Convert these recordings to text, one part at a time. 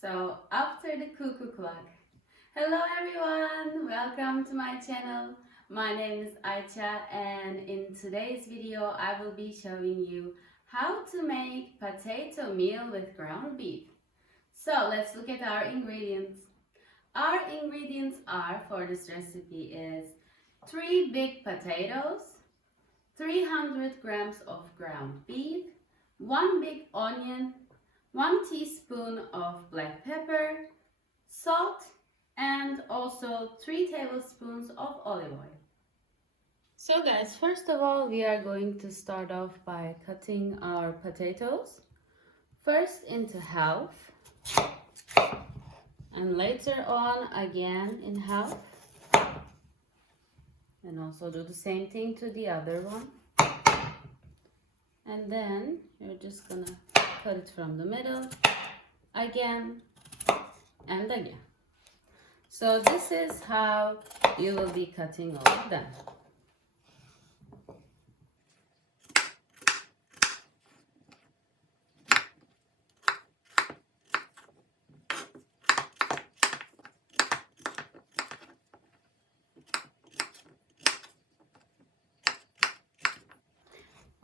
So after the cuckoo clock. Hello everyone, welcome to my channel. My name is Ayça and in today's video I will be showing you how to make potato meal with ground beef. So let's look at our ingredients. Our ingredients are for this recipe is 3 big potatoes, 300 grams of ground beef, 1 big onion, 1 teaspoon of black pepper, salt, and also 3 tablespoons of olive oil. So guys, first of all, we are going to start off by cutting our potatoes. First into half, and later on again in half. And also do the same thing to the other one. And then you're just gonna cut it from the middle again and again. So this is how you will be cutting all of them.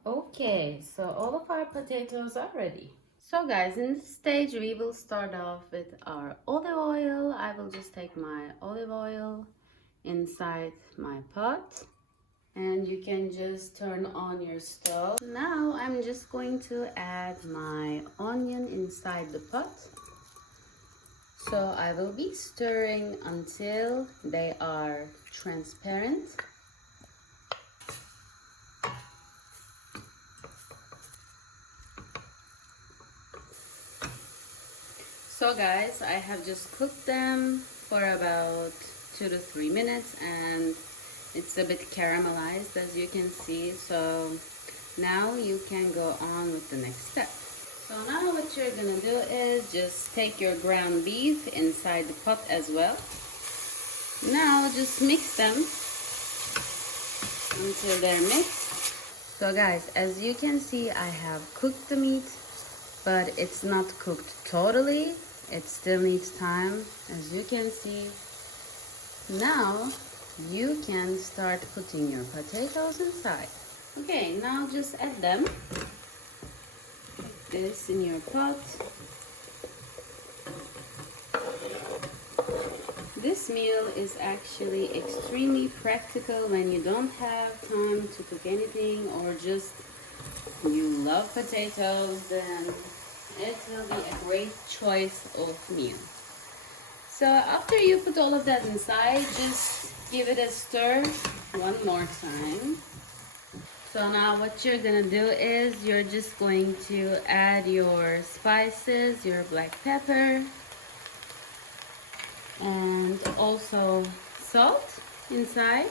Okay, so all of our potatoes are ready. So guys, in this stage we will start off with our olive oil. I will just take my olive oil inside my pot and you can just turn on your stove. Now I'm just going to add my onion inside the pot. So I will be stirring until they are transparent. So guys, I have just cooked them for about 2 to 3 minutes and it's a bit caramelized as you can see. So now you can go on with the next step. So now what you're gonna do is just take your ground beef inside the pot as well. Now just mix them until they're mixed. So guys, as you can see, I have cooked the meat, but it's not cooked totally. It still needs time, as you can see. Now you can start putting your potatoes inside. Okay, now just add them like this in your pot. This meal is actually extremely practical when you don't have time to cook anything or just you love potatoes, then it will be a great choice of meal. So after you put all of that inside, just give it a stir one more time. So now what you're gonna do is you're just going to add your spices, your black pepper, and also salt inside.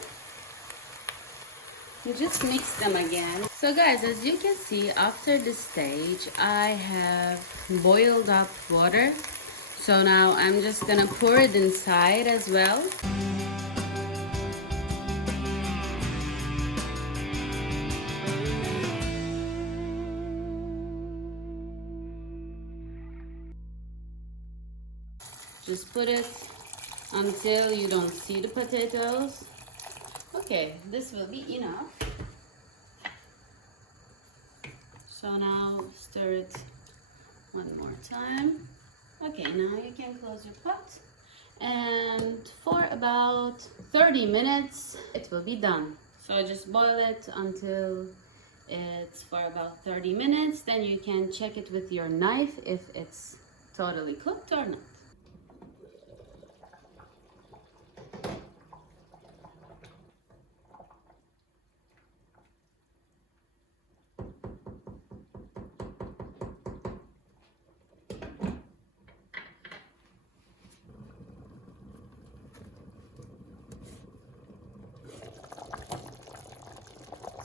You just mix them again. So guys, as you can see, after this stage I have boiled up water. So now I'm just gonna pour it inside as well. Just put it until you don't see the potatoes. Okay, this will be enough. So now stir it one more time. Okay, now you can close your pot. And for about 30 minutes, it will be done. So just boil it until it's for about 30 minutes. Then you can check it with your knife if it's totally cooked or not.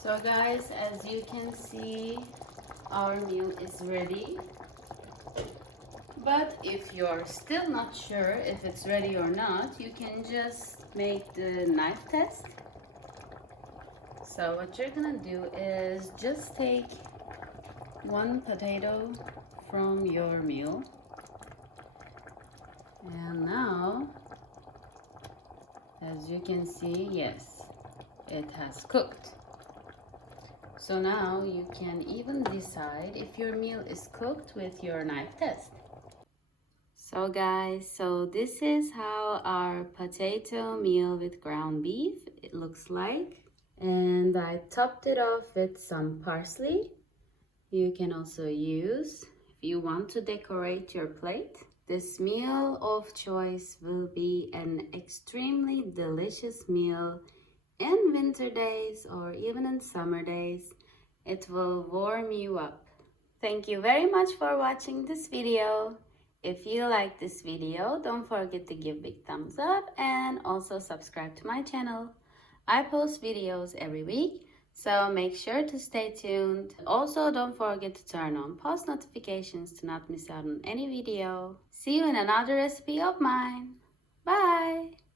So guys, as you can see, our meal is ready. But if you're still not sure if it's ready or not, you can just make the knife test. So what you're gonna do is just take one potato from your meal As you can see, yes, it has cooked. So now you can even decide if your meal is cooked with your knife test. So guys, so this is how our potato meal with ground beef it looks like. And I topped it off with some parsley. You can also use if you want to decorate your plate. This meal of choice will be an extremely delicious meal in winter days or even in summer days. It will warm you up. Thank you very much for watching this video. If you like this video, don't forget to give big thumbs up and also subscribe to my channel. I post videos every week, so make sure to stay tuned. Also, don't forget to turn on post notifications to not miss out on any video. See you in another recipe of mine. Bye!